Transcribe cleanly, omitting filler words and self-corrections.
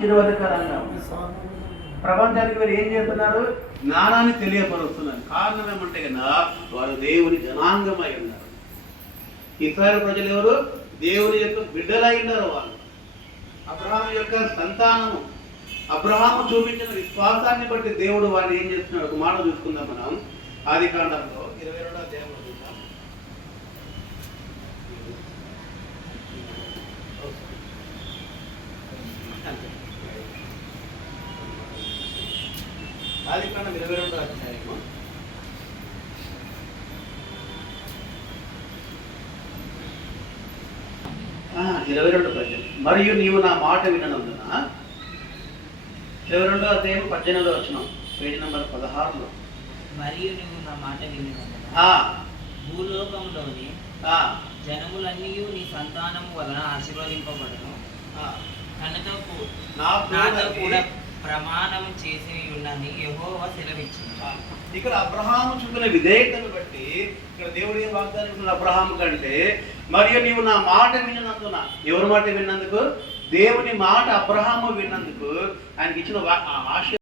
ఆశీర్వాదకరంగా ఉంది. ప్రపంచానికి మీరు ఏం చేస్తున్నారు? జ్ఞానాన్ని తెలియపరుస్తున్నారు. కారణం ఏమంటే కన్నా వారు దేవుని జనాంగమై ఉన్నారు. ఇశ్రాయేలు ప్రజలు ఎవరు? దేవుని యొక్క బిడ్డలై ఉన్నారు. వాళ్ళు అబ్రహాము యొక్క సంతానము. అబ్రహాము చూపించిన విశ్వాసాన్ని బట్టి దేవుడు వారిని ఏం చేస్తున్నాడు? ఒక మాట చూసుకుందాం మనం. ఆదికాండంలో 22వ అధ్యాయంలో చూద్దాం. ఆదికాండం 22వ అధ్యాయము 22 పద్యం. మరియు నీవు నా మాట విననందున 22వ అధ్యాయం 18వ వచనం, పేజీ నంబర్ 16లో. మరియు నువ్వు నా మాట విననందున భూలోకంలోని జనములన్నీ నీ సంతానము వలన ఆశీర్వదింపబడును. నాతో కూడా ప్రమాణం చేసి ఉన్నని యెహోవా సెలవిచ్చింది. ఇక్కడ అబ్రహాము చూపిన విధేయతను బట్టి ఇక్కడ దేవుడు ఏం వాగ్దానం ఇస్తున్న అబ్రహాము కంటే, మరియు నీవు నా మాట విన్నందున. ఎవరి మాట విన్నందుకు? దేవుని మాట అబ్రహాము విన్నందుకు ఆయనకి ఇచ్చిన ఆశ